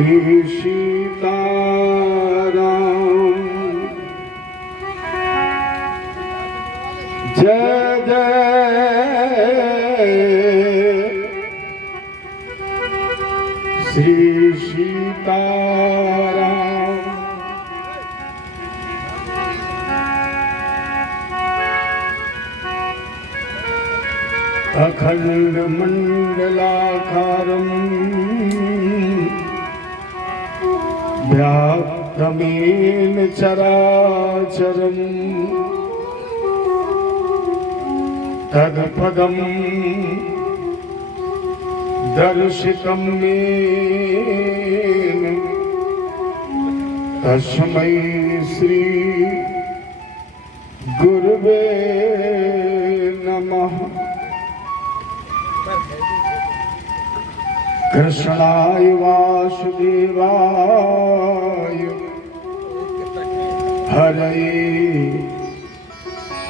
श्री सीताराम जय जय श्री सीताराम। अखंड मंडलाकारं व्याप्तमेन चराचरं तत्पदं दर्शितं येन तस्मै श्री गुरुवे नमः। कृष्णाय वासुदेवाय हरे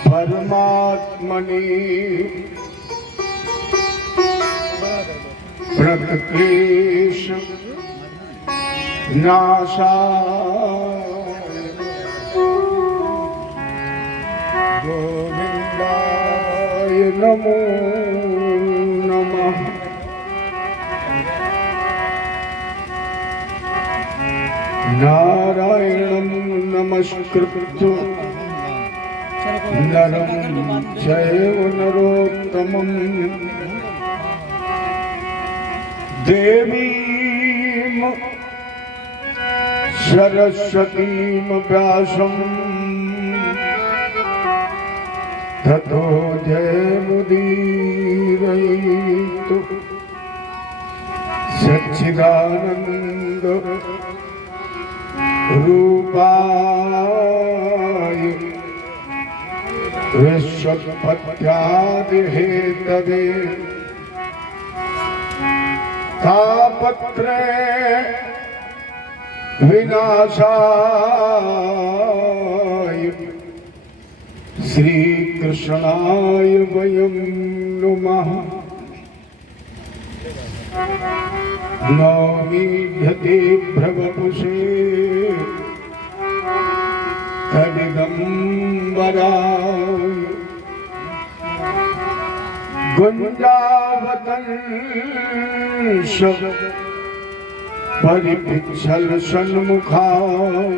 परमात्मने प्रणतक्लेश नाशाय गोविंदाय नमो नमः। नारायणं नमस्कृत्य नरं चैव नरोत्तमं देवीं सरस्वतीं व्यासं ततो जयमुदीरयेतु। सच्चिदानन्द रूपाय विश्वोत्पत्त्यादिहेतवे तापत्रय विनाशाय श्रीकृष्णाय वयं नुमः। नौमीध्यते भ्रवपुषे तदिगम्बराय गुञ्जावतंस परिपिच्छल सन्मुखाय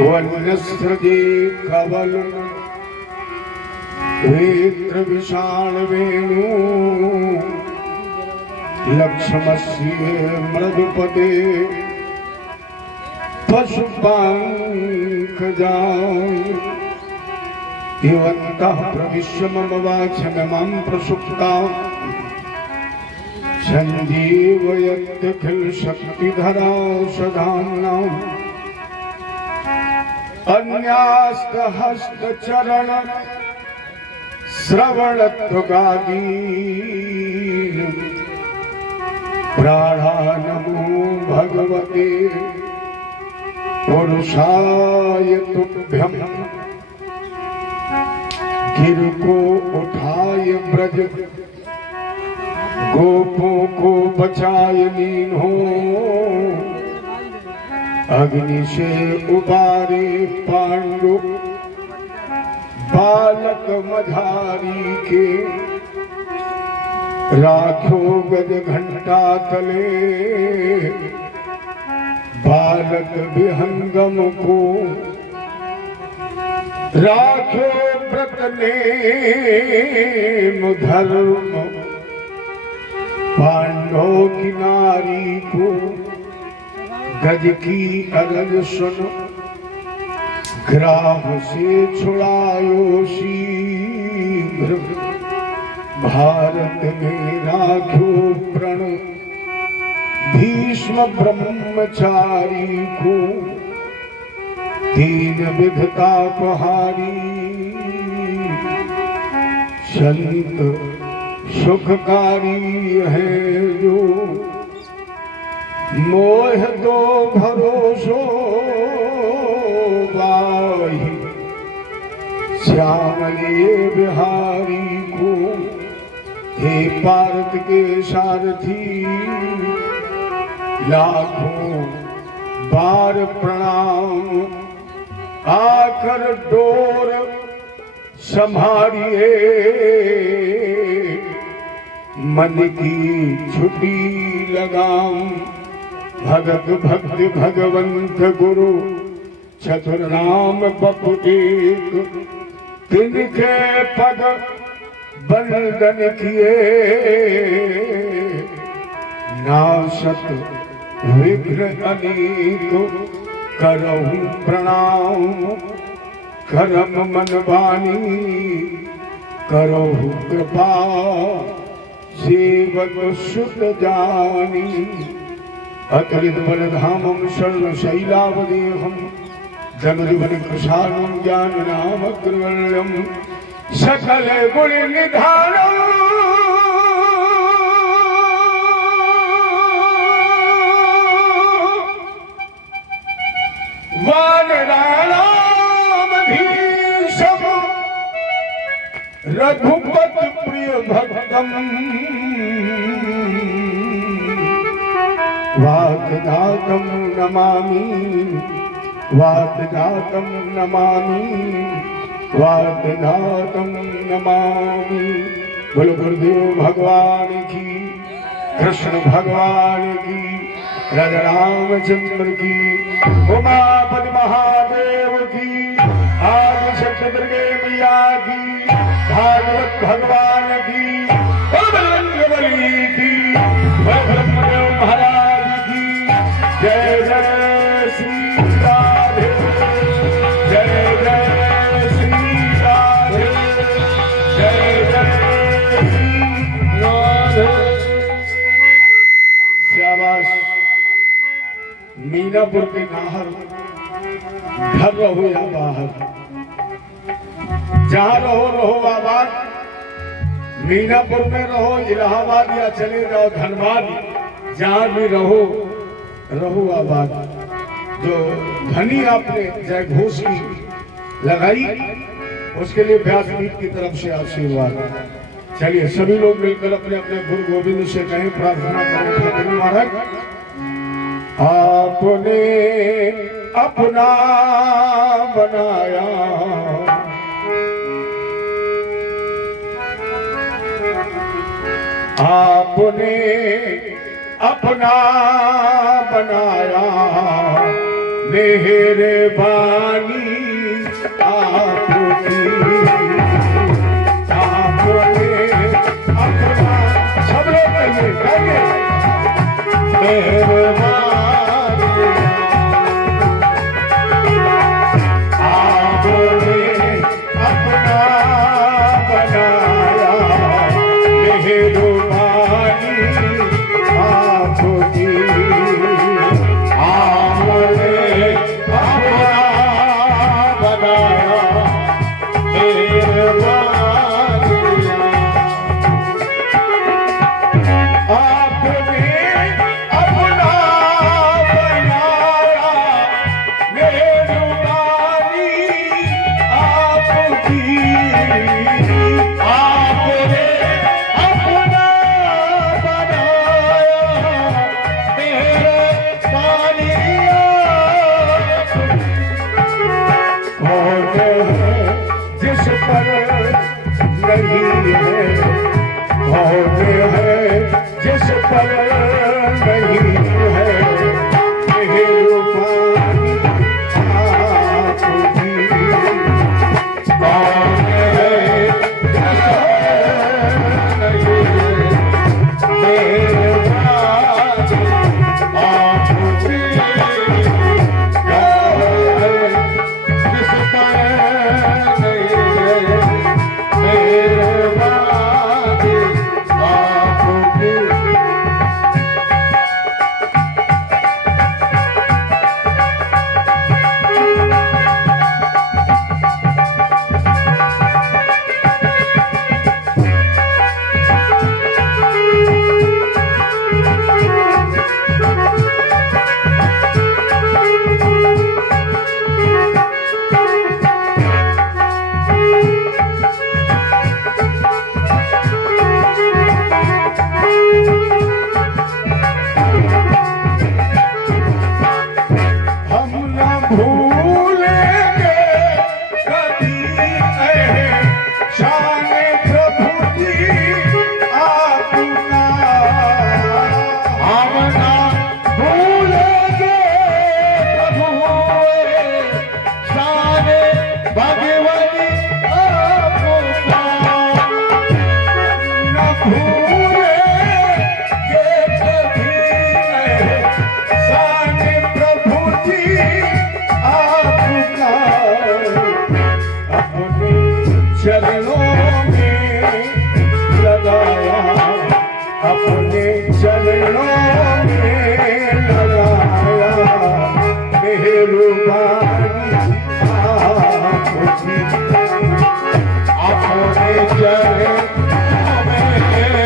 वन्यस्रजे कवल वेत्र विषाण वेणु लक्ष्मस्य मृदुपदे पशुपाङ्कजाय इवन्तः प्रविश्य मम वाचमिमां प्रसुप्तां सञ्जीवयत्यखिलशक्तिधरा सदाम्नाम् अन्यास्तहस्तचरण श्रवणत्वगादीन् प्राणानमो भगवते पुरुषाय तुभ्यं। गिर को उठाय ब्रज गोपों को बचाय लीन्हो अग्नि से उबारे पांडु बालक मझारी के राखो गज घंटा तले बालक विहंगम को राखो व्रत नेम धर्म पांडव की नारी को गज की अरज सुन ग्राम से छुड़ायो शीघ्र भारत में राखो प्रण भीष्म ब्रह्मचारी को तीन विधता पहारी संत सुखकारी है जो मोह दो भरोसो बाही श्यामले बिहारी को हे पार्थ के सारथी लाखों बार प्रणाम। आकर डोर संभालिए, मन की छुटी लगाम। भगत भक्त भगवंत गुरु चतुर नाम बपु एक, तिनके पद बंदन किए। नासत विघ्न अनेक करहु प्रणाम। करम मन वाणी करहु कृपा, सेवक सुत जानी। अतुलित बलधामं शरण शैलावदेहं, जगद्वनि कृशानं ज्ञाननामग्रगण्यं, सकल गुण निधानम्। वानराणामधीशं रघुपति प्रिय भक्तम्, वाग्दातं नमामि, वाग्दातं नमामि, वाग्दातं नमामि। बोलो गुरुदेव भगवान की, कृष्ण भगवान की, राजा रामचंद्र की, उमापति महादेव की, आदि शक्ति दुर्गे मैया की, भागवत भगवान की, बजरंगबली की, ब्रह्मदेव महाराज की। जय जय श्री राधे, जय जय श्री राधे, जय जय श्री राधे। शाबाश। मीनापुर के नाहर घर रहो या बाहर, जहां रहो आबाद। मीनापुर में रहो, इलाहाबाद या चले जाओ धनबाद, जहां भी रहो आबाद। जो ध्वनि आपने जय घोष की लगाई, उसके लिए व्यासपीठ की तरफ से आशीर्वाद। चलिए सभी लोग मिलकर अपने अपने गुरु गोविंद से कहें, प्रार्थना करें। ठाकुर महाराज आपने अपना बनाया, आपने अपना बनाया। मेहरबानी आपकी, आपने अपना, सब लोग कहिए मेहरबानी। जिस पर नहीं है मेहरबानी आपकी। कौन है मेहरबानी आपकी। जिस पर नहीं है मेहरबानी आपकी। अपने चरणों में लगाया मेहरबानी आपकी, अपने चरणों में लगाया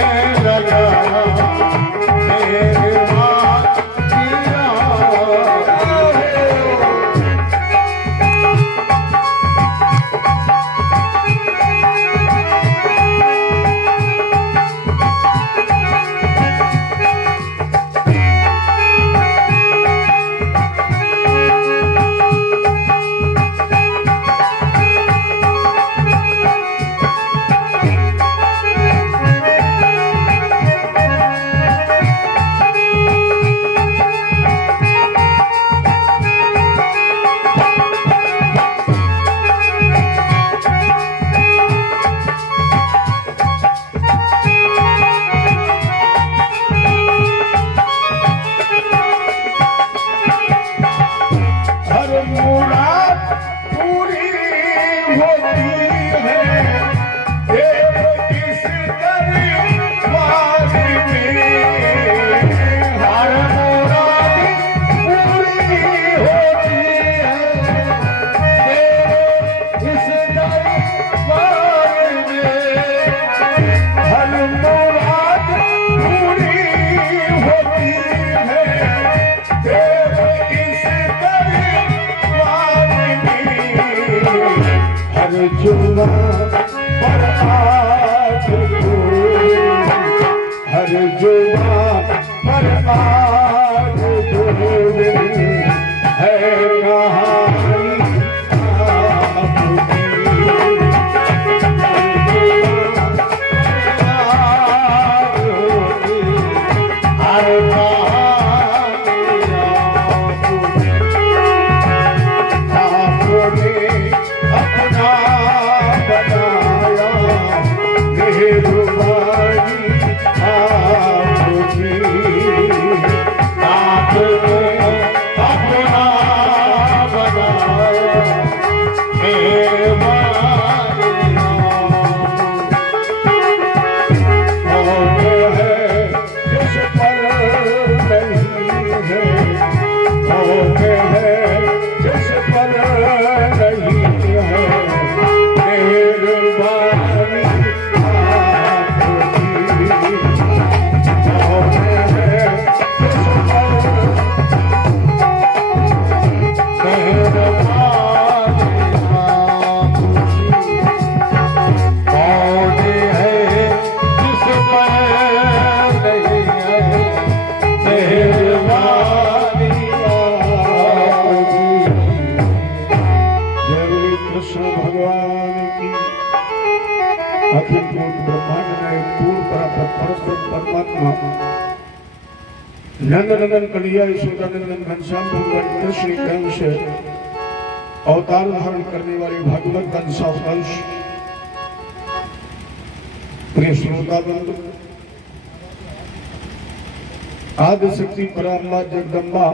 जुमा पर आज हर जुमा पर आज है कहानी नंदनंदन कन्हैया यशोदानंदन घनश्याम भगवान कृष्ण के अंश अवतार धारण करने वाले भागवत वंश प्रिय श्रोता बंधु, आदि शक्ति पराम्बा जगदम्बा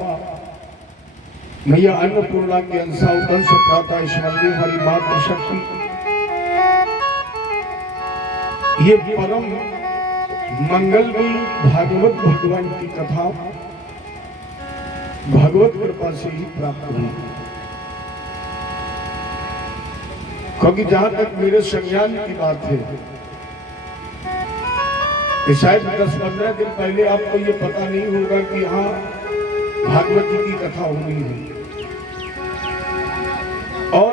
मैया अन्नपूर्णा के अंश प्रातःशाली हमारी मातृ शक्ति, ये परम मंगलमयी भागवत भगवान की कथा भगवत कृपा से ही प्राप्त हुई। क्योंकि जहां तक मेरे संज्ञान की बात है कि शायद 10-15 दिन पहले आपको ये पता नहीं होगा कि यहाँ भागवत जी की कथा होनी है। और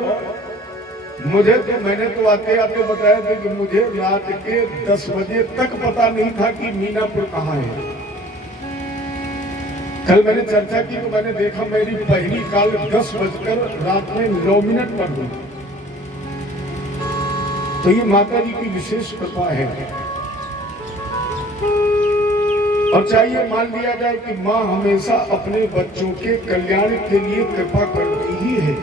मुझे तो मैंने तो आते आते बताया था कि मुझे रात के 10 बजे तक पता नहीं था कि मीनापुर कहाँ है। कल मैंने चर्चा की तो मैंने देखा मेरी पहली कॉल 10 बजकर रात में 9 मिनट पर हुई। तो ये माता जी की विशेष कृपा है। और चाहिए मान लिया जाए कि माँ हमेशा अपने बच्चों के कल्याण के लिए कृपा करती ही है,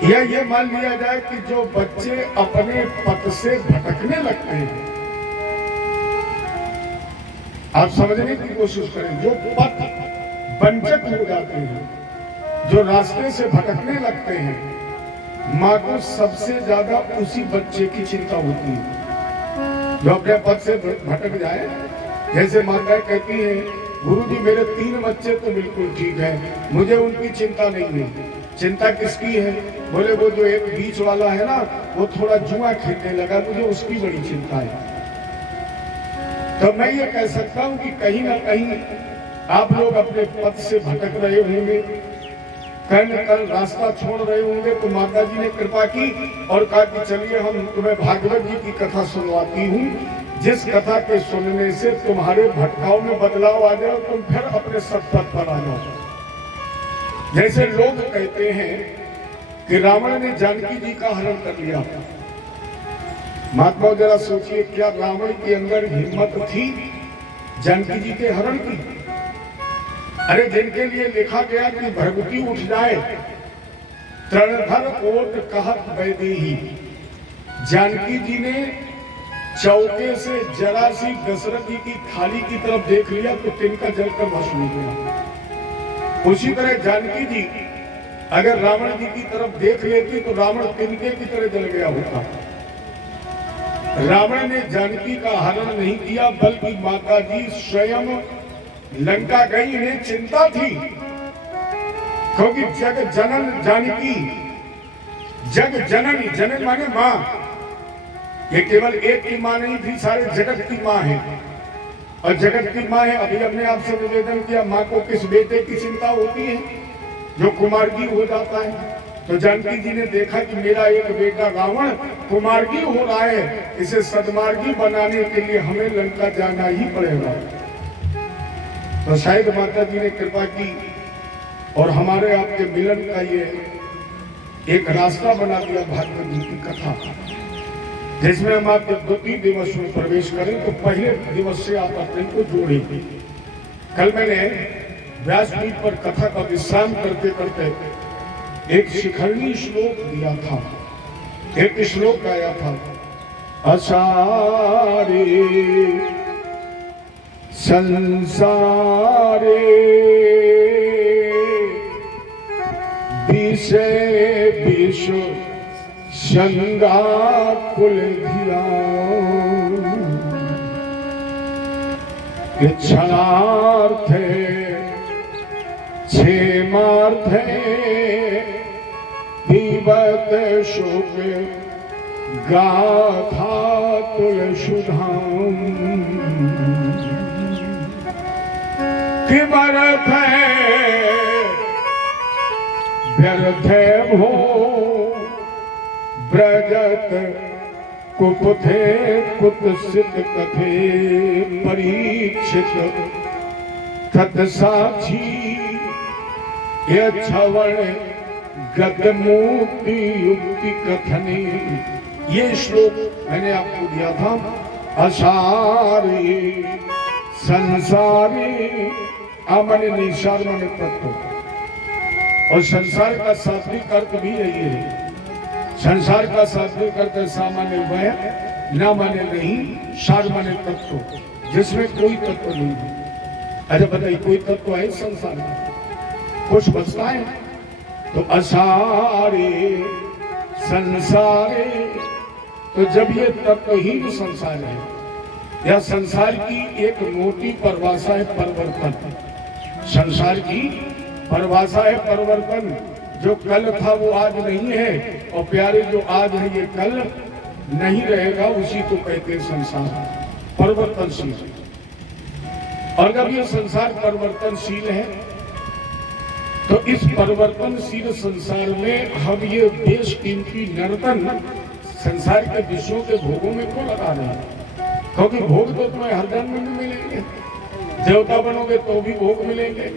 या ये मान लिया जाए कि जो बच्चे अपने पथ से भटकने लगते हैं, आप समझने की कोशिश करें, जो पथ वंचित हो जाते हैं, जो रास्ते से भटकने लगते हैं, माँ को सबसे ज्यादा उसी बच्चे की चिंता होती है। जो अपने पद से भटक जाए। जैसे माता कहती है गुरुजी मेरे 3 बच्चे तो बिल्कुल ठीक है, मुझे उनकी चिंता नहीं है। चिंता किसकी है? बोले वो जो एक बीच वाला है ना, वो थोड़ा जुआ खेलने लगा, मुझे उसकी बड़ी चिंता है। तो मैं ये कह सकता हूं कि कहीं ना कहीं आप लोग अपने पद से भटक रहे होंगे, कल रास्ता छोड़ रहे होंगे, तो माता जी ने कृपा की और कहा कि चलिए हम तुम्हें भागवत जी की कथा सुनवाती हूँ, जिस कथा के सुनने से तुम्हारे भटकाव में बदलाव आ जाए, तुम फिर अपने सत्पथ पर आ जाओ। जैसे लोग कहते हैं कि रावण ने जानकी जी का हरण कर लिया। महात्मा जरा सोचिए, क्या रावण के अंदर हिम्मत थी जानकी जी के हरण की? अरे जिनके लिए लिखा गया कि भगवती उठ जाए, तरणधर ओट कहत वैदेही, जानकी जी ने चौके से जरा सी दशरथ जी की थाली की तरफ देख लिया तो तिनका जलकर भस्म हो गया। उसी तरह जानकी जी अगर रावण जी की तरफ देख लेती तो रावण तिनके की तरह जल गया होता। रावण ने जानकी का हरण नहीं किया, बल्कि माता जी स्वयं लंका गई, इन्हें चिंता थी, क्योंकि जग जनन जानकी, जग जननी, जनन माने मां, ये केवल एक की मां नहीं थी, सारे जगत की मां है। और जगत की मां है। अभी हमने आपसे निवेदन किया, मां को किस बेटे की चिंता होती है? जो कुमारगी हो जाता है। तो जानकी जी ने देखा कि मेरा एक बेटा रावण कुमारगी हो रहा है, इसे सदमार्गी बनाने के लिए हमें लंका जाना ही पड़ेगा। तो शायद माता जी ने कृपा की और हमारे आपके मिलन का ये एक रास्ता बना दिया भागवत जी की कथा, जिसमें हम आपके 2-3 दिवस में प्रवेश करें। तो पहले दिवस से आप अपने को जोड़ेंगे। कल मैंने व्यासपीठ पर कथा का विश्राम करते करते एक शिखरणी श्लोक दिया था, एक श्लोक गाया था, असारे संसारे विषय विश्व संगाकुल धिया, इच्छार्थे क्षेमार्थे पीबत शोक गाथा तुलसुधाम, किमर्थ व्यर्थ भो ब्रजत कुपथे कुत्सित कथे, परीक्षित तत्साक्षी ये छवण गदमूर्ति युक्ति कथनी। ये श्लोक मैंने आपको दिया था। असारी संसारी अमन निसार मन तत्व, और संसार का शास्त्रीय अर्थ भी यही है। संसार का शास्त्रीय अर्थ सामान्य वह, न माने नहीं, सार माने तत्व, जिसमें कोई तत्व नहीं है। अच्छा बताइए, कोई तत्व है संसार में? कुछ बचता है? तो असारे संसारे, तो जब ये तत्वहीन संसार है, या संसार की एक मोटी परिभाषा है परिवर्तन। संसार की परिभाषा है परिवर्तन। जो कल था वो आज नहीं है, और प्यारे जो आज है ये कल नहीं रहेगा, उसी को कहते हैं संसार परिवर्तनशील। और जब ये संसार परिवर्तनशील है, तो इस परिवर्तनशील संसार में हम ये बेशकीमती नर्तन संसार के विषयों के भोगों में क्यों लगा रहे हैं? क्योंकि भोग तो तुम्हें हर जन्म में मिलेंगे। देवता बनोगे तो भी भोग मिलेंगे,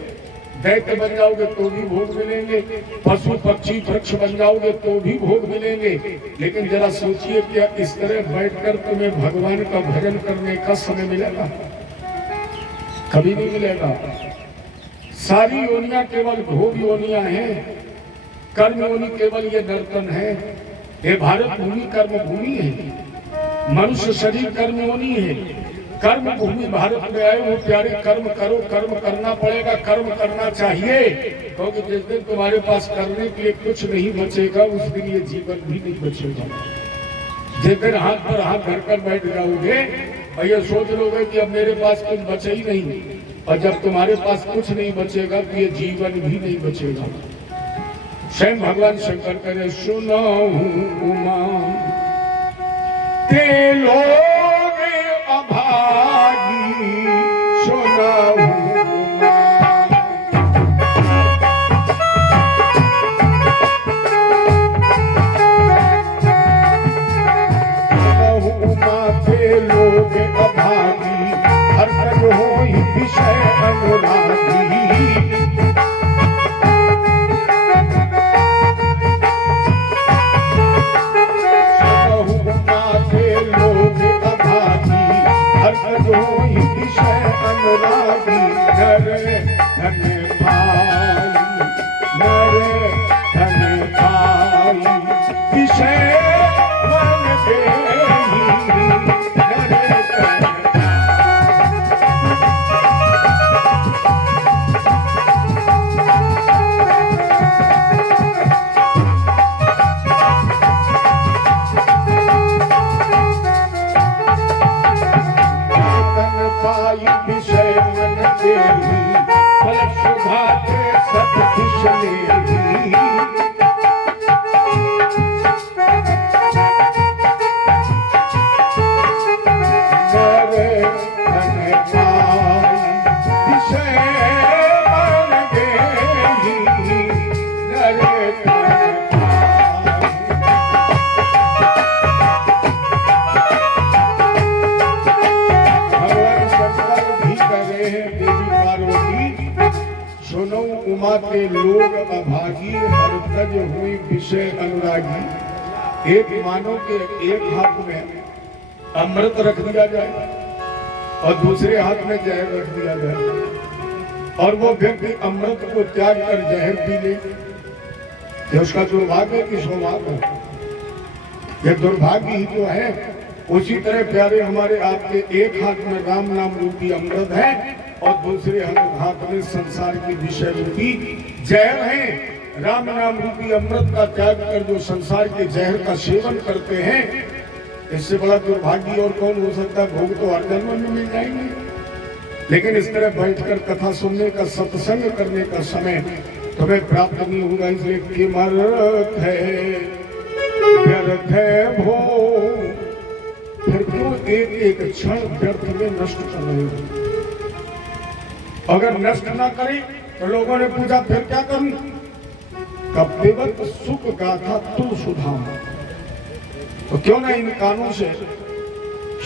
दैत्य बन जाओगे तो भी भोग मिलेंगे, पशु पक्षी वृक्ष बन जाओगे तो भी भोग मिलेंगे। लेकिन जरा सोचिए, क्या इस तरह बैठकर तुम्हें भगवान का भजन करने का समय मिलेगा? कभी नहीं मिलेगा। सारी योनियां केवल भोग योनियां हैं। कर्म योनि केवल ये नर्तन है। ये भारत भूमि कर्म भूमि है। मनुष्य शरीर कर्म योनि है। कर्म भूमि भारत में आए हो प्यारे, कर्म करो, कर्म करना पड़ेगा, कर्म करना चाहिए, क्योंकि जिस दिन तुम्हारे पास करने के लिए कुछ नहीं बचेगा, उस दिन ये जीवन भी नहीं बचेगा। जिस दिन हाथ पर हाथ धरकर बैठ जाओगे और ये सोच लोगे कि अब मेरे पास कुछ बचे ही नहीं, और जब तुम्हारे पास कुछ नहीं बचेगा तो ये जीवन भी नहीं बचेगा। स्वयं भगवान शंकर करे सुनो उमा ते लोग अभागी सुनो उमा ते लोग अभागी हर कर हो विषय अनुरागी उमा के लोग अभागी हरकज हुई विषय अनुरागी। एक मानो के एक हाथ में अमृत रख दिया जाए और दूसरे हाथ में जहर रख दिया जाए और वो व्यक्ति अमृत को त्याग कर जहर पी ले, ये उसका दुर्भाग्य की सौभाग्य है, ये दुर्भाग्य ही तो है। उसी तरह प्यारे हमारे आपके एक हाथ में राम नाम रूपी अमृत है और दूसरे हाथ में संसार की विषय रूपी जहर है। राम नाम रूपी अमृत का त्याग कर जो संसार के जहर का सेवन करते हैं, इससे बड़ा दुर्भाग्य और कौन हो सकता है। भोग तो हर जन्म में मिल जाएंगे, लेकिन इस तरह बैठकर कथा सुनने का सत्संग करने का समय तुम्हें प्राप्त नहीं होगा। इसलिए किमर्थ है व्यर्थ है भो, फिर क्यों एक एक क्षण व्यर्थ में नष्ट कर रहे हो। अगर नष्ट ना करे तो लोगों ने पूछा फिर क्या करूं, कपिवत सुख गाथा तुल सुधाम, तो क्यों ना इन कानों से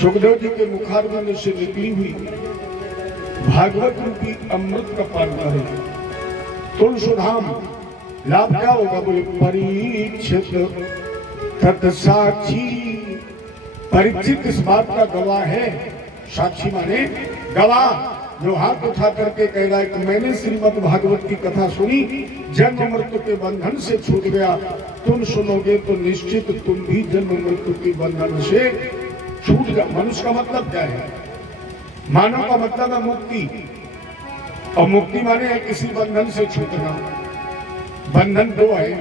सुखदेव जी के मुखारविंद से निकली हुई भागवत रूपी अमृत का पान करें। तुल सुधाम लाभ क्या होगा, बोले परीक्षित तत्साक्षी। परीक्षित इस बात का गवाह है, साक्षी माने गवाह, जो हाथ उठा करके कह रहा है कि मैंने श्रीमद् भागवत की कथा सुनी, जन्म मृत्यु के बंधन से छूट गया। तुम सुनोगे तो निश्चित तुम भी जन्म मृत्यु के बंधन से छूट जाओ। मनुष्य का मतलब क्या है, मानव का मतलब है मुक्ति, और मुक्ति माने है किसी बंधन से छूटना। बंधन दो है,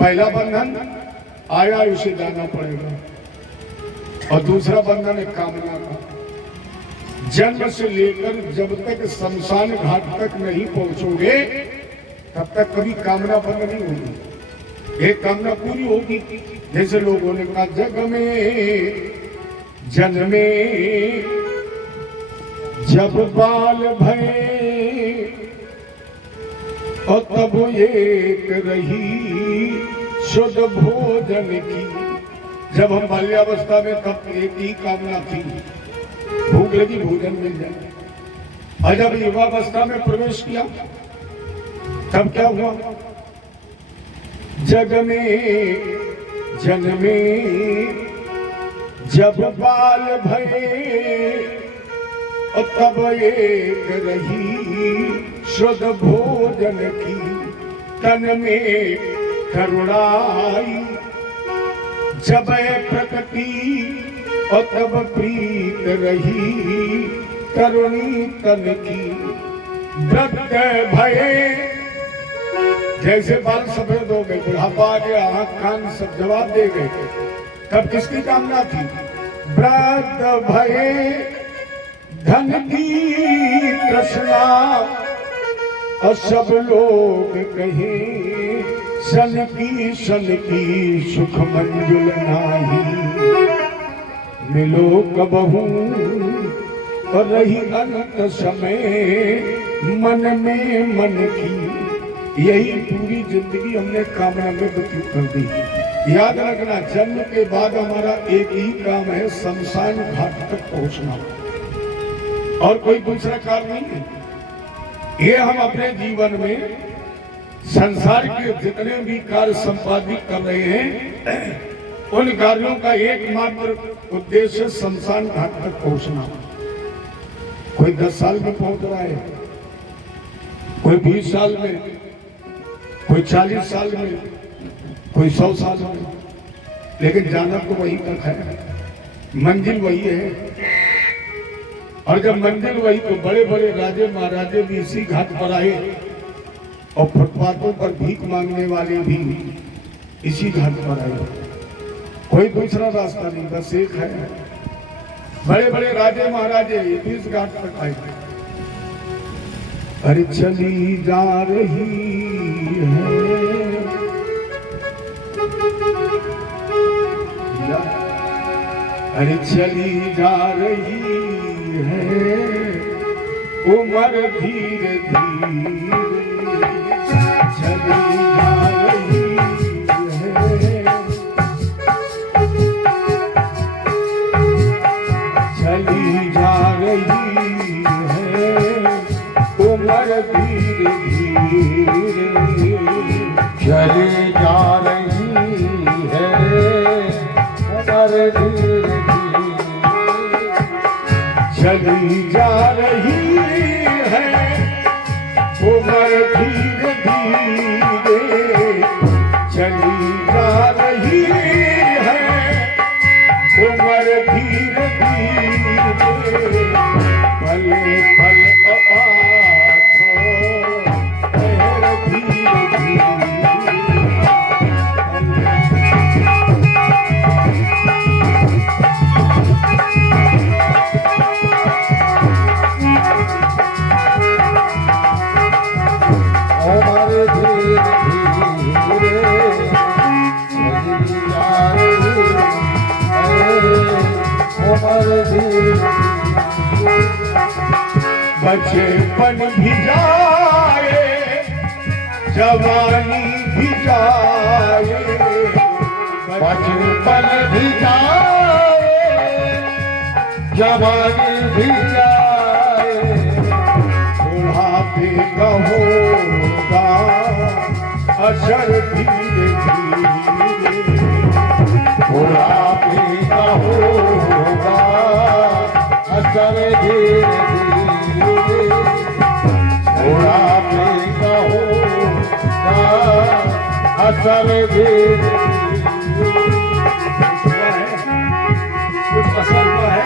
पहला बंधन आया उसे जाना पड़ेगा और दूसरा बंधन है कामना का। जन्म से लेकर जब तक शमशान घाट तक नहीं पहुंचोगे तब तक कभी कामना बंद नहीं होगी। एक कामना पूरी होगी, जैसे लोगों ने कहा जग में जन्मे जब बाल भये और तब एक रही शुद्ध भोजन की। जब हम बाल्यावस्था में तब एक ही कामना थी, भूख लगी भोजन मिल जाए। और जब युवावस्था में प्रवेश किया तब क्या हुआ, जग में जन्मे जब बाल भये और तब एक रही शुद्ध भोजन की। तन में करुणाई जब प्रकृति और तब प्रीत रही करुणी तन की। वृद्ध भये जैसे बाल सफेद हो गए, बुढ़ापा आ गया, आँख कान सब जवाब दे गए, तब किसकी कामना थी? व्रत भये धन की तृष्णा और सब लोग कहें सन की सुख मंजुल नाही, मिलो कबहू और रही अनंत समय मन में मन की। यही पूरी जिंदगी हमने कामना में व्यतीत कर दी। याद रखना, जन्म के बाद हमारा एक ही काम है, शमशान घाट तक पहुंचना, और कोई दूसरा काम नहीं है। ये हम अपने जीवन में संसार के जितने भी कार्य संपादित कर रहे हैं, उन कार्यों का एकमात्र उद्देश्य शमशान घाट तक पहुंचना। कोई 10 साल में पहुंच रहा है, कोई 20 साल में, कोई 40 साल में, कोई 100 साल में, लेकिन जाना तो वही तक है, मंजिल वही है। और जब मंजिल वही, तो बड़े बड़े राजे महाराजे भी इसी घाट पर आए, और फुटपाथों पर भीख मांगने वाले भी इसी घाट पर आए। कोई दूसरा रास्ता नहीं, बस एक है। बड़े बड़े राजे महाराजे इस घाट तक आए। अरे चली जा रही है, अरे चली जा रही है उम्र धीरे धीरे, चली जा रही है, चली जा रही है उम्र धीरे धीरे, चली जा रही है उम्र धीरे धीरे, चली जा रही है उम्र धीरे धीरे, चली जा रही है उम्र धीरे धीरे, भले पल आठो पैर धीरे धीरे। बचपन भी जाए, जवानी भी जाए, बचपन भी जाए, जवानी भी जाए, बुढ़ापे का होगा असर धीरे धीरे, बुढ़ापे का होगा असर धीरे धीरे, बुढ़ापे का होगा असर धीरे धीरे। कुछ असर तो है।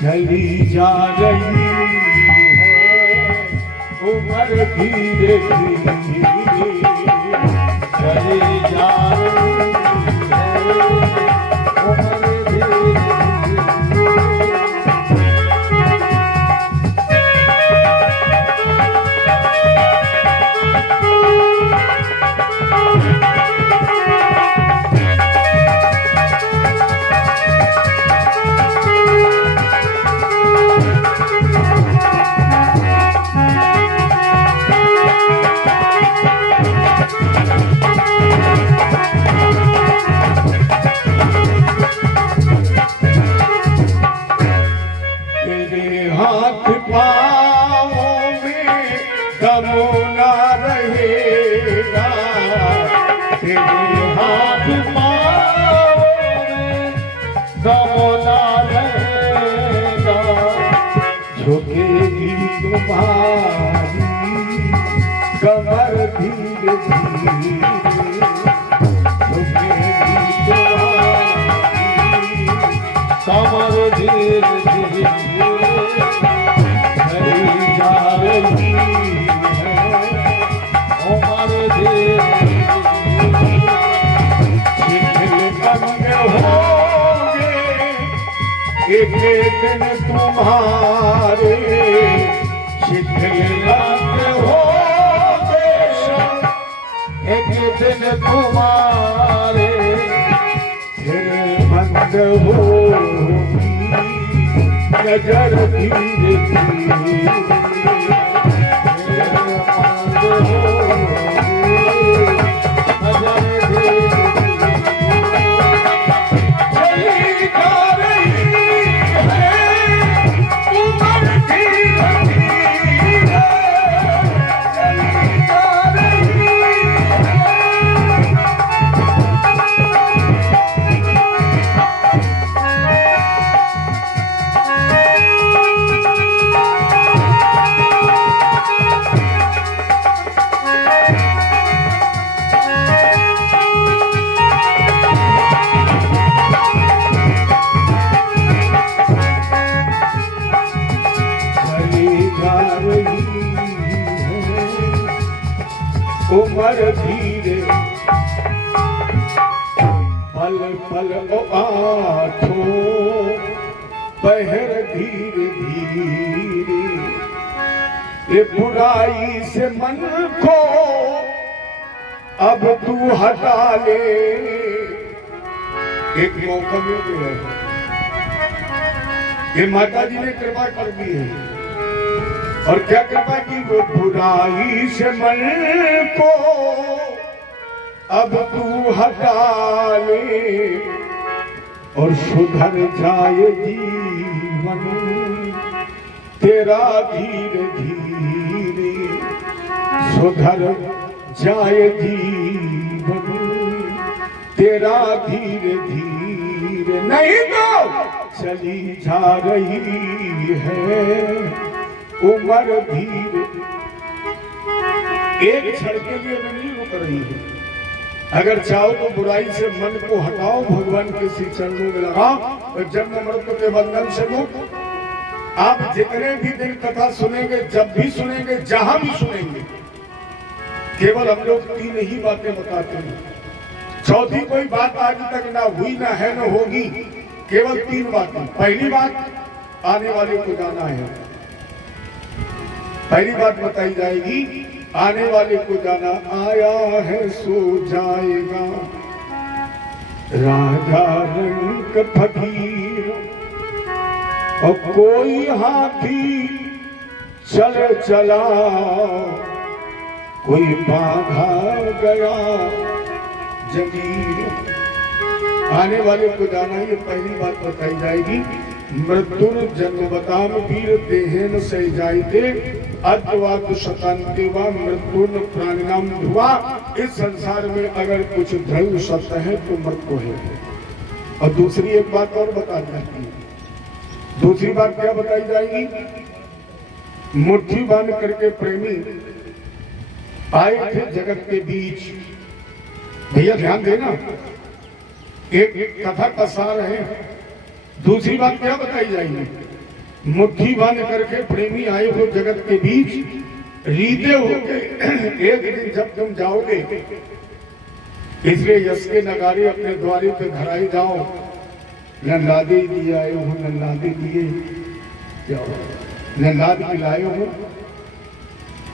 चली जा रही है उम्र धीरे धीरे, चली जा रही है उम्र धीरे हाथ पाँवों में दम ना रहेगा, तेरे हाथ पाँव में दम ना रहेगा, झुकेगी तुम्हारी कमर धीरे धीरे, झुकेगी तुम्हारी कमर धीरे धीरे, चली जा रही है उम्र एक दिन तुम्हारे शिथिलत हो एक दिन तुम्हारे फिर बंद होगी नजर धीरे धीरे उम्र धीरे पल पल आठों पहर धीरे धीरे ये बुराई से मन को अब तू हटा ले। एक मौका मिल गया है, ये माता जी ने कृपा कर दी है। और क्या कृपा की? वो बुराई से मन को अब तू हटा ले और सुधर जाए जीवन तेरा धीरे धीरे, सुधर जाए जीवन तेरा धीरे धीरे, नहीं तो चली जा रही है उम्र धीरे। एक क्षण के लिए नहीं रुक रही है। अगर चाहो तो बुराई से मन को हटाओ, भगवान के श्री चरणों में लगाओ और जन्म मृत्यु के बंधन से मुक्त। आप जितने भी दिन कथा सुनेंगे, जब भी सुनेंगे, जहां भी सुनेंगे, केवल हम लोग 3 ही बातें बताते हैं। चौथी कोई बात आज तक ना हुई, ना है, ना होगी। केवल 3 बातें। पहली बात, आने वाले को जाना है। पहली बात बताई जाएगी, आने वाले को जाना। आया है सो जाएगा राजा रंग फकीर, और कोई हाथी चल चला, कोई बाधा गया जगीर। आने वाले को जाना, ये पहली बात बताई जाएगी। मृत्युर जन्मवताम वीर देहेन से जायते अद्वाद शतान्ते वा मृत्युर्न प्राणिनाम धुआ। इस संसार में अगर कुछ ध्रुव सत्य है तो मृत्यु है। और दूसरी एक बात और बता जाती है। दूसरी बात क्या बताई जाएगी? मुट्ठी बांध करके प्रेमी आए थे जगत के बीच। भैया ध्यान देना, एक कथा का सार है। दूसरी बात क्या बताई जाएगी? मुट्ठी बांध करके प्रेमी आए हो जगत के बीच, रीते होके एक दिन जब तुम जाओगे, इसलिए यश के नगारे अपने द्वारे पे घराई जाओ। नल्लादे दिए आए हो, नल्लादे दिए नल्लाद पिलाए हो,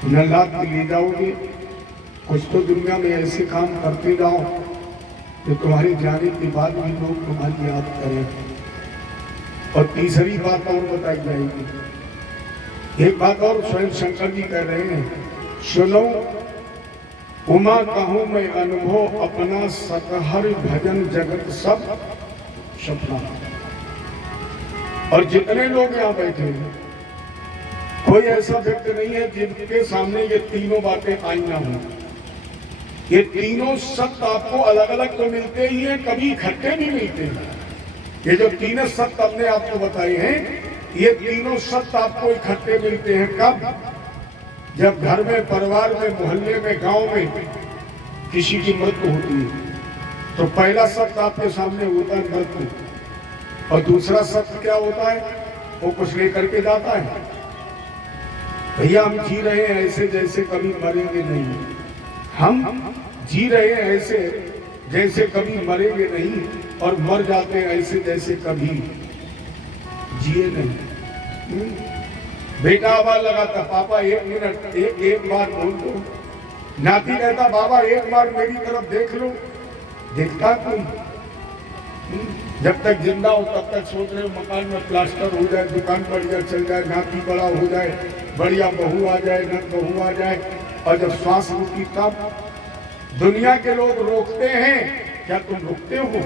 नल्लाद ले जाओगे। कुछ तो दुनिया में ऐसे काम करते जाओ तो तुम्हारे जाने के बाद भी लोग तुम्हारी याद करें। और तीसरी बात और बताई जाएगी। एक बात और स्वयं शंकर जी कह रहे हैं, सुनो उमा कहूं मैं अनुभव अपना, सकहर भजन जगत सब सपना। और जितने लोग यहाँ बैठे हैं, कोई ऐसा व्यक्ति नहीं है जिनके सामने ये तीनों बातें आई ना हो। ये तीनों सत्य आपको अलग अलग तो मिलते ही हैं, कभी इकट्ठे नहीं मिलते हैं। ये जो तीनों सत्य हमने आपको बताए हैं, ये तीनों सत्य आपको इकट्ठे मिलते हैं कब? जब घर में, परिवार में, मोहल्ले में, गांव में किसी की मृत्यु होती है तो पहला सत्य आपके सामने होता है मृत्यु। और दूसरा सत्य क्या होता है? वो कुछ लेकर के जाता है। भैया हम जी रहे हैं ऐसे जैसे कभी मरेंगे नहीं। हम जी रहे हैं ऐसे जैसे कभी मरेंगे नहीं, और मर जाते हैं ऐसे जैसे कभी जिए नहीं। बेटा आवाज लगाता, पापा 1 मिनट, एक बार बोल दो। नाती कहता, बाबा 1 बार मेरी तरफ देख लो। देखता कोई? जब तक जिंदा हो तब तक सोच रहे हो मकान में प्लास्टर हो जाए, दुकान बढ़िया चल जाए, नाती बड़ा हो जाए, बढ़िया बहू आ जाए, नट बहू आ जाए, और जब श्वास रुकी तब। दुनिया के लोग रोकते हैं, क्या तुम रुकते हो?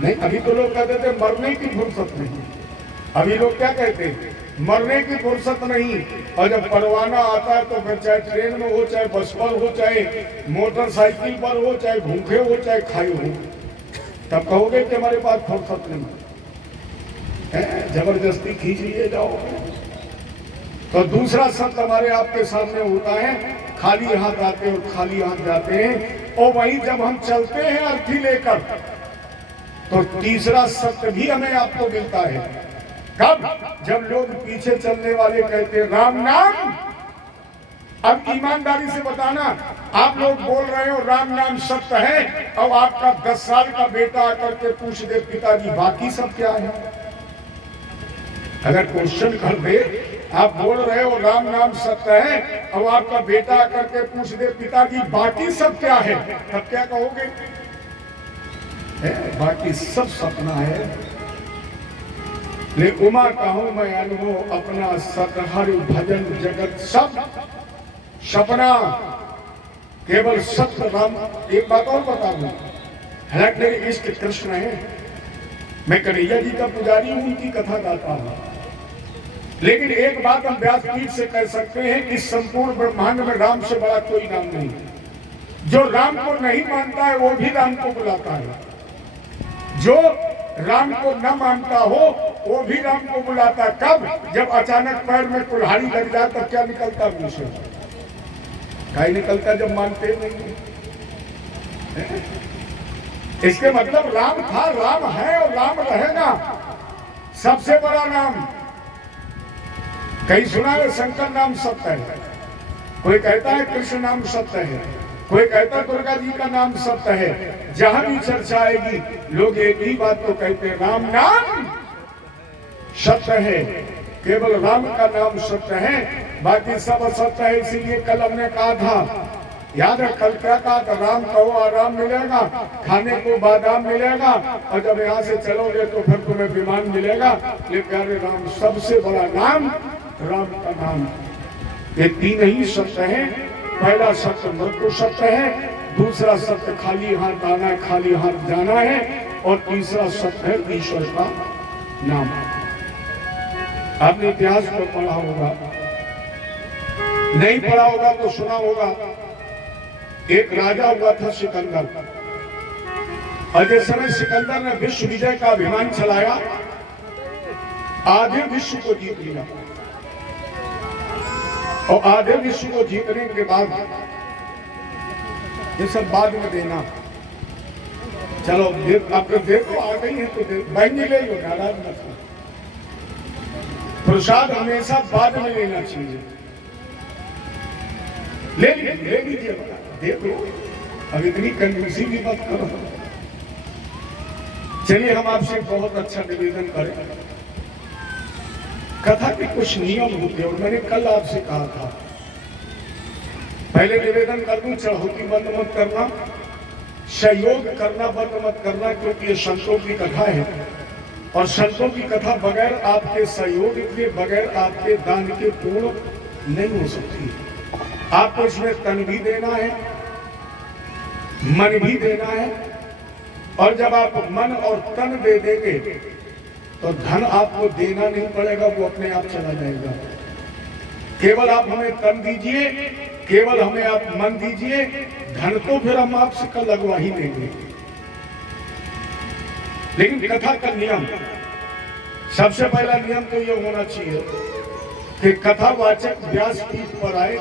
नहीं। अभी तो लोग कहते थे मरने की फुर्सत नहीं। अभी लोग क्या कहते हैं? मरने की फुर्सत नहीं। और जब परवाना आता है तो फिर चाहे ट्रेन में हो, चाहे बस पर हो, चाहे मोटरसाइकिल पर हो, चाहे भूखे हो, चाहे खाए हो, तब कहोगे कि हमारे पास फुर्सत नहीं है, जबरदस्ती खींच लिए जाओ। तो दूसरा शब्द हमारे आपके सामने होता है, खाली हाथ आते और खाली हाथ जाते हैं। और वहीं जब हम चलते हैं अर्थी लेकर, तो तीसरा शब्द भी हमें आपको मिलता है। कब? जब लोग पीछे चलने वाले कहते हैं राम नाम। अब ईमानदारी से बताना, आप लोग बोल रहे हो राम नाम सत्य है, और आपका 10 साल का बेटा आकर के पूछ दे पिताजी बाकी सब क्या है? अगर क्वेश्चन कर दे, आप बोल रहे हो राम नाम सत्य है, और आपका बेटा आकर के पूछ दे पिताजी बाकी सब क्या है, तब क्या कहोगे? बाकी सब सपना है। ले उमा कहूं मैं अनुभव अपना, सतहर भजन जगत सब सपना, केवल सत्य राम। एक बात और बता दूं, हालांकि मेरे इष्ट कृष्ण है, मैं कन्हैया जी का पुजारी हूं, उनकी कथा गाता हूं, लेकिन एक बात हम व्यासपीठ से कह सकते हैं कि संपूर्ण ब्रह्मांड में राम से बड़ा कोई नाम नहीं। जो राम को नहीं मानता है वो भी राम को बुलाता है, जो राम को न मानता हो वो भी राम को बुलाता। कब? जब अचानक पैर में कुल्हाड़ी लग जाए तब क्या निकलता मुंह से? क्या निकलता? जब मानते नहीं। इसके मतलब राम था, राम है और राम रहेगा। सबसे बड़ा नाम कहीं सुना है? शंकर नाम सत्य है, कोई कहता है कृष्ण नाम सत्य है, कोई कहता है दुर्गा जी का नाम सत्य है। जहां भी चर्चा आएगी लोग एक ही बात तो कहते हैं, राम नाम सत्य है, केवल राम का नाम सत्य है, बाकी सब असत्य है। इसीलिए कल हमने कहा था, याद है कल क्या कहा था? राम कहो आराम मिलेगा, खाने को बादाम मिलेगा, और जब यहाँ से चलोगे तो फिर तुम्हें विमान मिलेगा। ये प्यारे राम, सबसे बड़ा नाम राम का नाम। ये 3 ही सत्य है। पहला सत्य मृत्यु सत्य है, दूसरा सत्य खाली हाथ आना है, खाली हाथ जाना है, और तीसरा सत्य है ईश्वर का नाम। आपने इतिहास को पढ़ा होगा, नहीं पढ़ा होगा तो सुना होगा। एक राजा हुआ था सिकंदर, और जिस समय सिकंदर ने विश्व विजय का अभिमान चलाया, आधे विश्व को जीत लिया, और आधे विश्व को जीतने के बाद ये सब बाद में देना, चलो आपको देखो आ गई है तो बहनी ले लो, नाराज मत हो। प्रसाद हमेशा बाद में लेना चाहिए। ले लीजिए, देखो, अब इतनी कंजूसी भी मत करो। चलिए हम आपसे बहुत अच्छा निवेदन करें। कथा के कुछ नियम होते हैं, और मैंने कल आपसे कहा था, पहले निवेदन कर दूं, चढ़ौती बंद मत करना, सहयोग करना बंद मत करना, क्योंकि ये संतों की कथा है, और संतों की कथा बगैर आपके सहयोग के, बगैर आपके दान के पूर्ण नहीं हो सकती। आपको इसमें तन भी देना है, मन भी देना है, और जब आप मन और तन दे देंगे तो धन आपको देना नहीं पड़ेगा, वो अपने आप चला जाएगा। केवल आप हमें तन दीजिए, केवल हमें आप मन दीजिए, धन तो फिर हम आपसे कल लगवा ही देंगे। लेकिन कथा का नियम, सबसे पहला नियम तो ये होना चाहिए कि कथावाचक व्यासपीठ पर आए,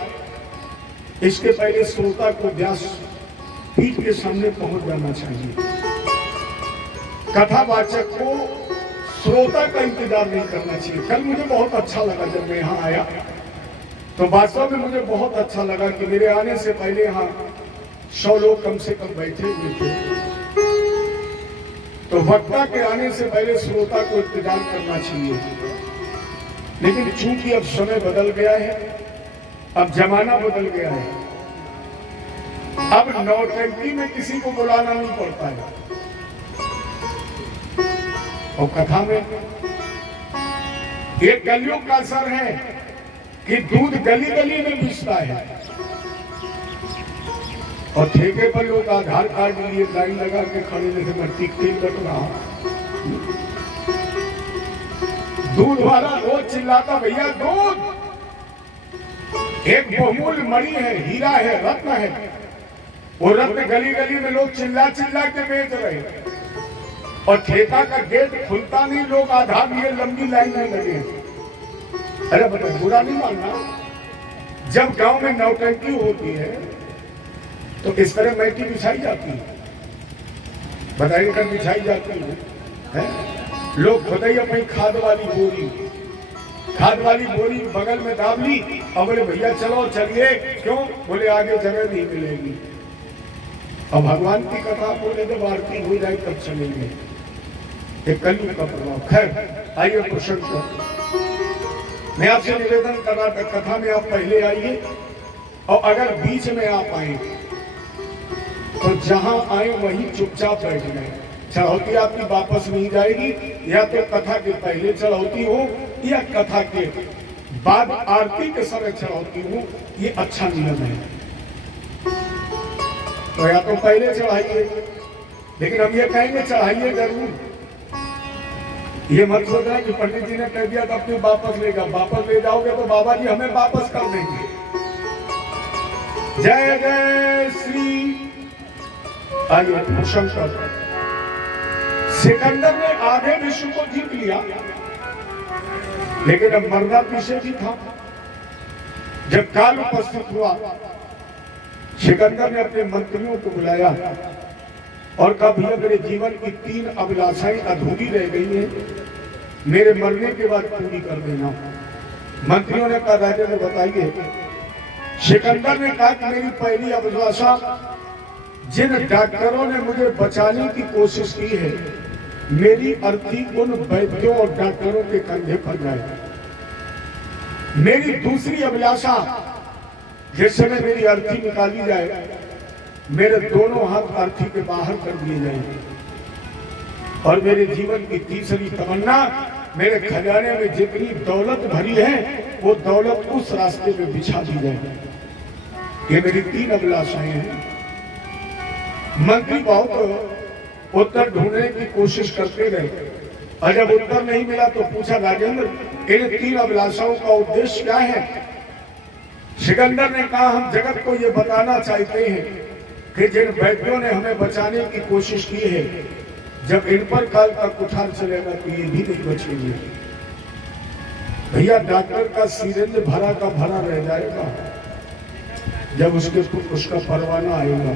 इसके पहले श्रोता को व्यासपीठ के सामने पहुंच जाना चाहिए। कथावाचक को श्रोता का इंतजार नहीं करना चाहिए। कल मुझे बहुत अच्छा लगा जब मैं यहाँ आया, तो वास्तव में मुझे बहुत अच्छा लगा कि मेरे आने से पहले यहाँ 100 लोग कम से कम बैठे हुए थे। तो वक्ता के आने से पहले श्रोता को इंतजार करना चाहिए। लेकिन चूंकि अब समय बदल गया है, अब जमाना बदल गया है, अब नौटंकी में किसी को बुलाना नहीं पड़ता है। और कथा में एक कलयुग का असर है कि दूध गली गली में बिकता है और ठेके पर लोग आधार कार्ड के लिए लाइन लगा के खड़े, जैसे मैं टिकट कट रहा हूं। दूध वाला रोज चिल्लाता, भैया दूध एक बहुमूल्य मणि है, हीरा है, रत्न है। वो रत्न गली गली में लोग चिल्ला चिल्ला के बेच रहे हैं और ठेका का गेट खुलता नहीं, लोग आधार लिए लंबी लाइन में लगे। अरे बेटा बुरा नहीं मानना, जब गांव में नौटंकी होती है तो इस तरह मैटी बिछाई जाती है, बताइए कर बिछाई जाती है? लोग खुदाई अपनी खाद वाली बोरी बगल में दाब ली और बोले भैया चलो चलिए, क्यों? बोले आगे जगह नहीं मिलेगी। और भगवान की कथा बोले जब आरती हो जाए तब चलेंगे। एक कलयुग का प्रभाव। खैर आइए प्रश्न को मैं आपसे निवेदन कर रहा था, कथा में आप पहले आइए और अगर बीच में आप आए तो जहां आए वहीं चुपचाप बैठ गए। चढ़ौती आपकी वापस नहीं जाएगी, या तो कथा के पहले चढ़ौती हो या कथा के बाद आरती के समय चढ़ौती हो, ये अच्छा नियम है। तो या तो पहले चढ़ाइए, लेकिन हम ये कहेंगे चढ़ाइए जरूर। ये मत सोचना कि पंडित जी ने कह दिया तो अपने वापस लेगा, वापस ले जाओगे तो बाबा जी हमें वापस कर देंगे। जय जय श्री। आइए शंकर। सिकंदर ने आधे विश्व को जीत लिया, लेकिन अब मरना पीछे भी था। जब काल उपस्थित हुआ, सिकंदर ने अपने मंत्रियों को बुलाया और कहा भैया मेरे जीवन की 3 अभिलाषाएं अधूरी रह गई हैं, मेरे मरने के बाद पूरी कर देना। मंत्रियों ने कहा राजा ने बताइए। सिकंदर ने कहा कि मेरी पहली अभिलाषा, जिन डॉक्टरों ने मुझे बचाने की कोशिश की है, मेरी अर्थी उन वैद्यों और डॉक्टरों के कंधे पर जाए। मेरी दूसरी अभिलाषा, जिस समय मेरी अर्थी निकाली जाए, मेरे दोनों हाथ अर्थी के बाहर कर दिए जाएंगे। और मेरे जीवन की तीसरी तमन्ना, मेरे खजाने में जितनी दौलत भरी है वो दौलत उस रास्ते में बिछा दी जाए। ये मेरी 3 अभिलाषाएं हैं। मंत्री बहुत उत्तर ढूंढने की कोशिश करते रहे और जब उत्तर नहीं मिला तो पूछा राजेंद्र इन 3 अभिलाषाओं का उद्देश्य क्या है? सिकंदर ने कहा हम जगत को ये बताना चाहते हैं कि जिन वैद्यों ने हमें बचाने की कोशिश की है, जब इन पर काल का कुठार चलेगा तो ये भी नहीं बचेंगे। भैया डॉक्टर का सिरिंज भरा का भरा रह जाएगा जब उसका परवाना आएगा।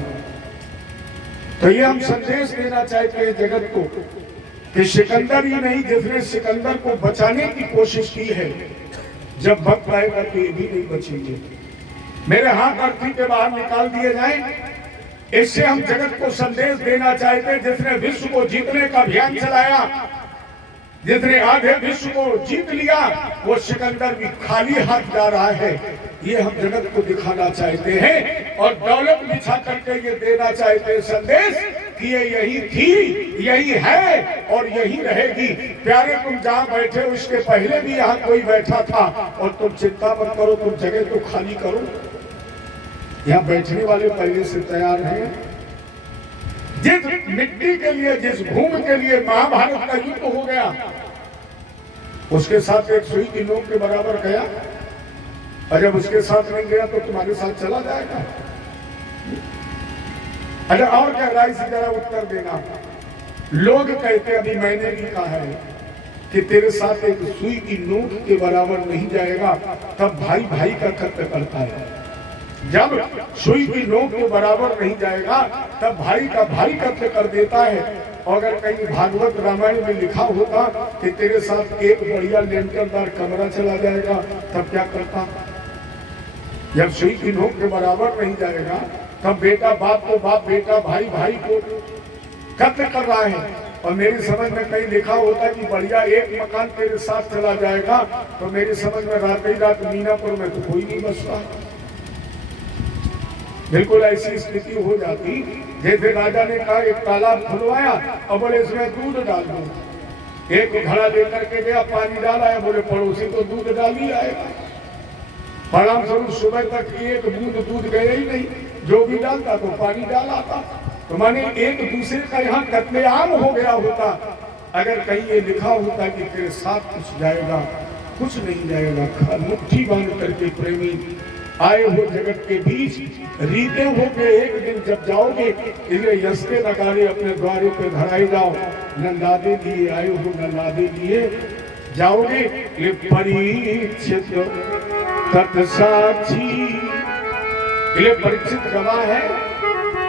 तो ये हम संदेश देना चाहते हैं जगत को कि सिकंदर ही नहीं, जिसने सिकंदर को बचाने की कोशिश की है, जब वक्त आएगा तो ये भी नहीं बचेंगे। मेरे हाथ अर्थी के बाहर निकाल दिए जाएं, इससे हम जगत को संदेश देना चाहते हैं जिसने विश्व को जीतने का अभियान चलाया, जिसने आधे विश्व को जीत लिया, वो सिकंदर भी खाली हाथ जा रहा है। ये हम जगत को दिखाना चाहते हैं और दौलत बिछा करके ये देना चाहते हैं संदेश कि ये यही थी, यही है और यही रहेगी। प्यारे तुम जहाँ बैठे हो इसके पहले भी यहाँ कोई बैठा था और तुम चिंता मत करो, तुम जगह को खाली करो। यहाँ बैठने वाले पहले से तैयार हैं। जिस मिट्टी के लिए, जिस भूमि के लिए महाभारत का युद्ध हो गया, उसके साथ एक सुई की नोक के बराबर गया, और जब उसके साथ नहीं गया तो तुम्हारे साथ चला जाएगा। अरे और क्या राय से जरा उत्तर देना। लोग कहते अभी मैंने भी कहा है कि तेरे साथ एक सुई की नोक के बराबर नहीं जाएगा, तब भाई भाई का कत्ल करता है। जब सुई की नोक के बराबर नहीं जाएगा तब भाई का भाई कत्ल कर देता है। और अगर कहीं भागवत रामायण में लिखा होता कि तेरे साथ एक बढ़िया लेंटरदार कमरा चला जाएगा, तब क्या करता? जब सुई की नोक के बराबर नहीं जाएगा तब बेटा बाप को बाप, बेटा भाई भाई को कत्ल कर रहा है। और मेरी समझ में कहीं लिखा होता कि बढ़िया एक मकान तेरे साथ चला जाएगा, तो मेरी समझ में रात ही रात मीनापुर में तो कोई नहीं बसता। बिल्कुल ऐसी स्थिति हो जाती जैसे राजा ने कहा एक तालाब खुलवाया और बोले इसमें दूध डाल दो, एक घड़ा लेकर के गया, पानी डाला, बोले पड़ोसी तो दूध डाल ही आएगा। परिणाम स्वरूप सुबह तक एक बूंद दूध गया ही नहीं, जो भी डालता तो पानी डाल आता। तो माने एक दूसरे का यहाँ कत्लेआम हो गया होता अगर कहीं ये लिखा होता कि तेरे साथ कुछ जाएगा, कुछ नहीं जाएगा। मुट्ठी बांध करके प्रेमी आए हो जगत के बीच, रीते हो के एक दिन जब जाओगे, इसलिए यश के नगारे अपने द्वारे पे धराए जाओ। नंदादे लिए आए हो, नंदादे लिए जाओगे। ये परीक्षित तत्साक्षी, ये परीक्षित गवाह है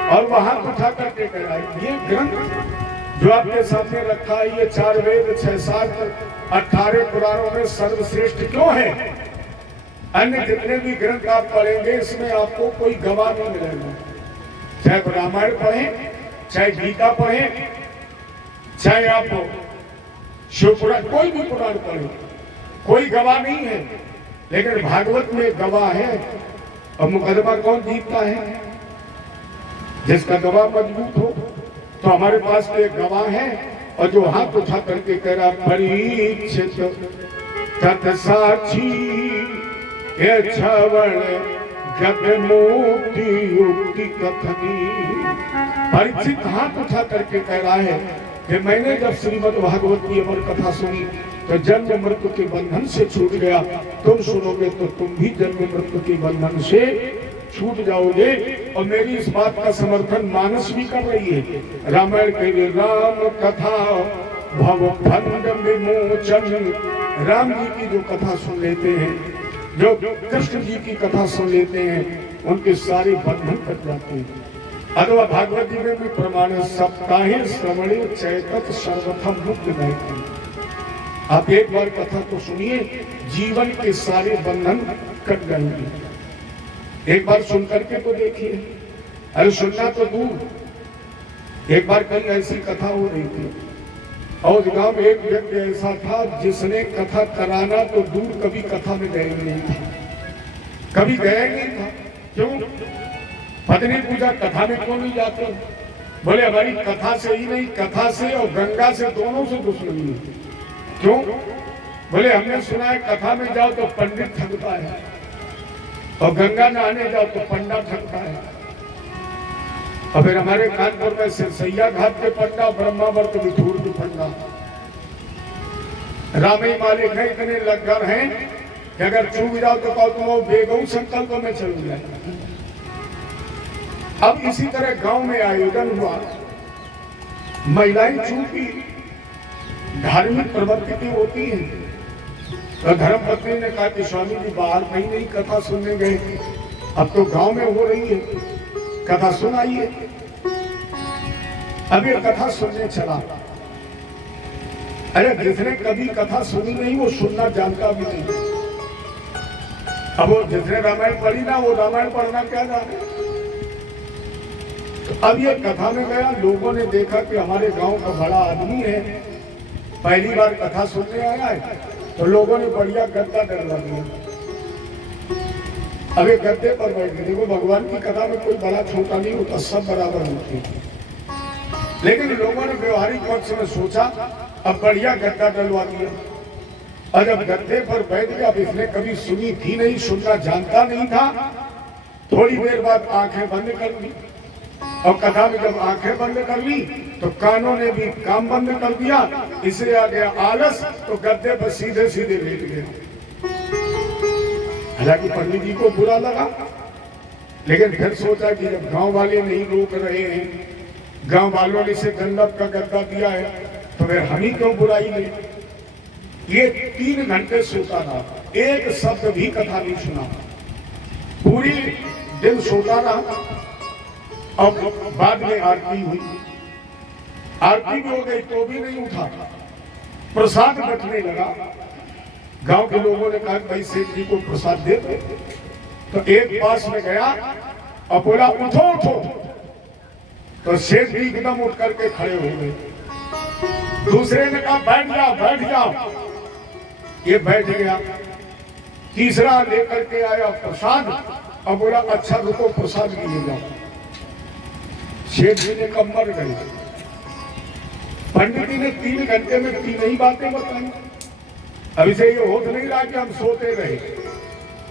और वहां उठा करके कराए। ये ग्रंथ जो आपके सामने रखा है, ये 4 वेद 6 शास्त्र 18 पुराणों में सर्वश्रेष्ठ क्यों है? अन्य जितने भी ग्रंथ आप पढ़ेंगे इसमें आपको कोई गवाह नहीं मिलेगा। चाहे रामायण पढ़ें, चाहे गीता पढ़ें, चाहे आप शिव पुराण, कोई भी पुराण पढ़ें, कोई गवाह नहीं है। लेकिन भागवत में गवाह है। और मुकदमा कौन जीतता है? जिसका गवाह मजबूत हो। तो हमारे पास तो एक गवाह है और जो हाथ उठा करके कह रहा परीक्षित तत्साक्षी, ये छवण गद मुक्ति युक्ति कथनी। परीक्षित हाथ उठा करके कह रहा है कि मैंने जब श्रीमद् भागवत की अमर कथा सुनी तो जन्म मृत्यु के बंधन से छूट गया। तुम सुनोगे तो तुम भी जन्म मृत्यु के बंधन से छूट जाओगे। और मेरी इस बात का समर्थन मानस भी कर रही है। रामायण के राम कथा भव भंग विमोचन, राम जी की जो कथा सुन लेते हैं, जो कृष्ण जी की कथा सुन लेते हैं, उनके सारे बंधन कट जाते हैं। अथवा भागवत जी में भी प्रमाण है, सप्ताहे श्रवणे चैतत सर्वथम मुक्त रहती। आप एक बार कथा तो सुनिए, जीवन के सारे बंधन कट जाएंगे। एक बार सुन करके तो देखिए। अरे सुनना तो दूर, एक बार कहीं ऐसी कथा हो रही थी और गांव में एक व्यक्ति ऐसा था जिसने कथा कराना तो दूर कभी कथा में गया नहीं था, कभी गया नहीं था। क्यों? पत्नी पूजा कथा में क्यों नहीं जाते? बोले हमारी कथा से ही नहीं, कथा से और गंगा से दोनों से दुश्मनी है। क्यों? बोले हमने सुना है कथा में जाओ तो पंडित थकता है और गंगा नहाने जाओ तो पंडा थकता है। और फिर हमारे कानपुर में सिरसैया घाट के पंडा, ब्रह्मावर्त विठूर के पंडा, रामे मालिक है, इतने लगकर हैं कि अगर चूक जाओ तो कहो तुम वो बेगऊ संकल्प में चल जाए। अब इसी तरह गांव में आयोजन हुआ, महिलाएं चूकी, धार्मिक प्रवृत्ति होती है। तो धर्म पत्नी ने कहा कि स्वामी जी बाहर कहीं नहीं कथा सुनने गए, अब तो गांव में हो रही है, कथा सुनाइए। अब ये कथा सुनने चला। अरे जिसने कभी कथा सुनी नहीं वो सुनना जानता भी नहीं। अब वो जिसने रामायण पढ़ी ना वो रामायण पढ़ना क्या जाने। तो अब ये कथा में गया, लोगों ने देखा कि हमारे गांव का बड़ा आदमी है, पहली बार कथा सुनने आया है, तो लोगों ने बढ़िया गद्दा डरवा दिया। अब एक गद्दे पर बैठ गए। देखो भगवान की कथा में कोई बड़ा छोटा नहीं होता, सब बराबर होते हैं। लेकिन लोगों ने व्यवहारिक पक्ष में सोचा, अब बढ़िया गद्दा डलवा दिया। और जब गद्दे पर बैठ गया, अब इसने कभी सुनी थी नहीं, सुनना जानता नहीं था। थोड़ी देर बाद आंखें बंद कर ली और कथा में जब आंखें बंद कर ली तो कानों ने भी काम बंद कर दिया। इसे आ गया आलस, तो गद्दे पर सीधे सीधे लेट गए। हालांकि पंडित जी को बुरा लगा, लेकिन फिर सोचा कि जब गांव वाले नहीं रोक रहे हैं, गांव वालों ने इसे गंडक का गद्दा दिया है, तो फिर हम ही क्यों बुराई नहीं। ये 3 घंटे सोता रहा, एक शब्द भी कथा नहीं सुना, पूरी दिन सोता रहा। अब बाद में आरती हुई, आरती भी हो गई तो भी नहीं उठा, प्रसाद बटने लगा। गांव के लोगों ने कहा भाई सेठ जी को प्रसाद दे दो। तो एक पास में गया और बोला उठो उठो, तो सेठ जी एकदम उठ करके खड़े हो गए। दूसरे ने कहा बैठ जाओ बैठ जाओ, ये बैठ गया। तीसरा लेकर के आया प्रसाद और बोला अच्छा रुको प्रसाद लिए जाओ। सेठ जी ने कब मर गए। पंडित जी ने 3 घंटे में 3 ही बातें बताई। अभी से ये होश नहीं रहा कि हम सोते रहे।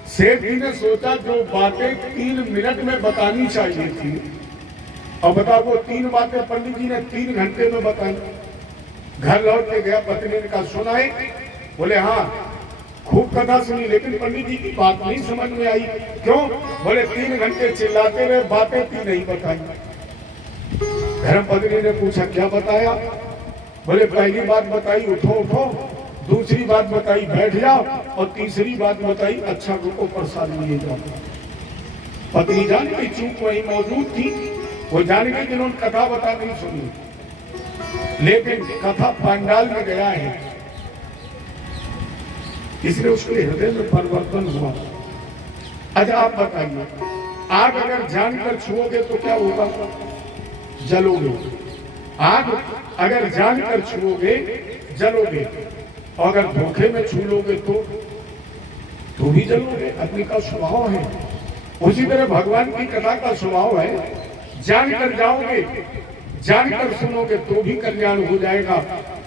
सेठ जी ने सोचा जो बातें 3 मिनट में बतानी चाहिए थी, और बताओ वो 3 बातें पंडित जी ने 3 घंटे में बताई। घर लौट के गया, पत्नी ने कहा सुनाए। बोले हाँ खूब कथा सुनी, लेकिन पंडित जी की बात नहीं समझ में आई। क्यों? बोले 3 घंटे चिल्लाते रहे, बातें 3 नहीं बताई। धर्म पत्नी ने पूछा क्या बताया? बोले पहली बात बताई उठो उठो, दूसरी बात बताई बैठ जाओ, और तीसरी बात बताई अच्छा रुको प्रसाद लिए जाओ। पत्नी जान गई, चूक वही मौजूद थी, वो जान गई जिन्होंने कथा बता नहीं सुनी। लेकिन कथा पंडाल में गया है, इसलिए उसके हृदय में परिवर्तन हुआ। अच्छा आप बताइए, आग अगर जानकर छुओगे तो क्या होगा? जलोगे। आग अगर जानकर छुओगे जलोगे, और अगर धोखे में छू लोगे तो भी जलोगे। अग्नि का स्वभाव है। उसी तरह भगवान की कथा का स्वभाव है, जानकर जाओगे जानकर सुनोगे तो भी कल्याण हो जाएगा,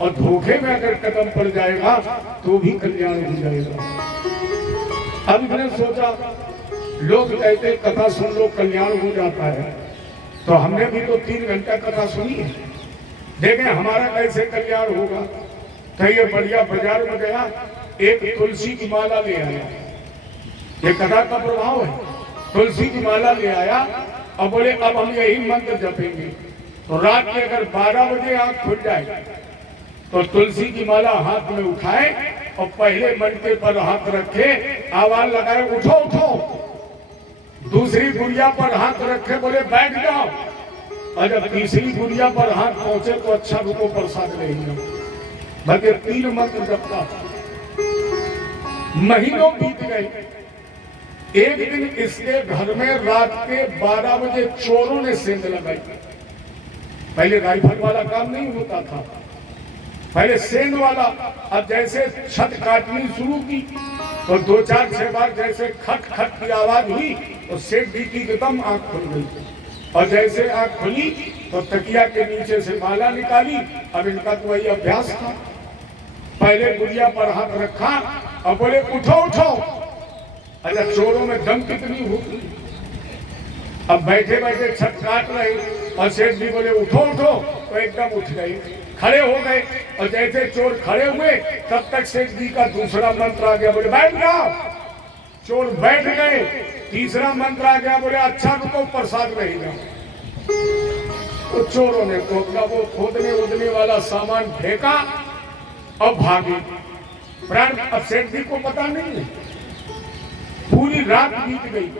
और धोखे में अगर कदम पड़ जाएगा तो भी कल्याण हो जाएगा। अब मैंने सोचा लोग कहते कथा सुन लो कल्याण हो जाता है, तो हमने भी तो 3 घंटा कथा सुनी है, देखें हमारा कैसे कल्याण होगा। तो ये बढ़िया बाजार में गया, एक तुलसी की माला ले आया। ये कथा का प्रभाव है। तुलसी की माला ले आया और बोले अब हम यही मंत्र जपेंगे। तो रात में अगर 12 बजे आंख खुल जाए तो तुलसी की माला हाथ में उठाए और पहले मनके पर हाथ रखे, आवाज लगाए उठो उठो। दूसरी गुड़िया पर हाथ रखे, बोले बैठ जाओ, और जब तीसरी गुड़िया पर हाथ पहुंचे तो अच्छा रुको प्रसाद ले लो। बल्कि 3 मंत्र जपता। महीनों बीत गए। एक दिन इसके घर में रात के 12 बजे चोरों ने सेंध लगाई। पहले राइफल वाला काम नहीं होता था, पहले सेंध वाला। अब जैसे छत काटनी शुरू की तो 2-4-6 बार जैसे खट खट की आवाज हुई तो सेठ जी की एकदम आंख खुल गई, और जैसे आंख खुली तो तकिया के नीचे से माला निकाली। अब इनका तो वही अभ्यास था। पहले गुड़िया पर हाथ रखा और बोले उठो उठो। अच्छा चोरों में दम कितनी होगी। अब बैठे बैठे छत काट रहे और सेठ जी बोले उठो उठो, तो एकदम उठ गए, खड़े हो गए। और जैसे चोर खड़े हुए तब तक सेठ जी का दूसरा मंत्र आ गया, बोले बैठ जाओ। चोर बैठ गए। तीसरा मंत्र आ गया, बोले अच्छा रुको प्रसाद रहेगा। तो चोरों ने तो अपना वो खोदने उदने वाला सामान फेंका और भागे। प्राण अब सेठ जी को पता नहीं है। पूरी रात बीत गई।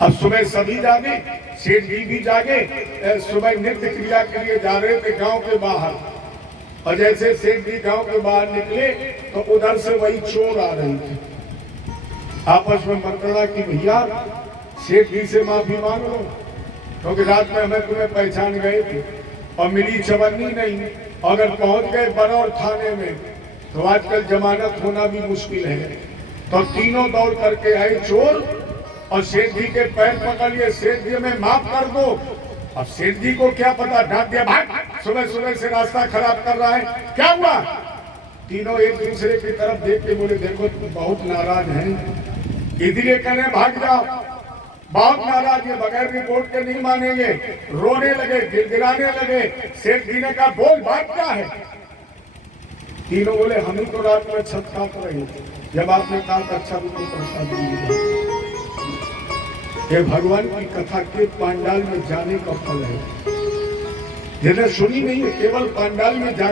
अब सुबह सभी जागे, सेठ जी भी जागे। सुबह नित्य क्रिया के लिए जा रहे थे गांव के बाहर, और जैसे सेठ जी गांव के बाहर निकले तो उधर से वही चोर आ रहे थे। आपस में मंत्रणा की भैया सेठ जी से माफी मांग लो, क्योंकि रात में हमें तुम्हें पहचान गए थे और मिली चवन्नी नहीं। अगर पहुंच गए बरौर थाने में तो आजकल जमानत होना भी मुश्किल है। तो तीनों दौड़ करके आए चोर और सेठ जी के पैर पकड़ लिए, सेठ जी हमें माफ कर दो। अब सेठ जी को क्या पता, डांट दिया भाग, सुबह सुबह से रास्ता खराब कर रहा है, क्या हुआ? तीनों एक दूसरे की तरफ देख के बोले देखो तुम बहुत नाराज हैं, इसलिए कहने भाग जाओ। बहुत नाराज है, बगैर रिपोर्ट के नहीं मानेंगे। रोने लगे, गिड़गिड़ाने लगे। सेठ जी ने कहा बोल बात क्या है? तीनों बोले हम ही तो रात में छत काट रहे थे, जब आपने कहा अच्छा रुको प्रसाद दीजिए। ये भगवान की कथा के पंडाल में जाने का फल है। जिन्हें सुनी नहीं है, केवल पंडाल में जा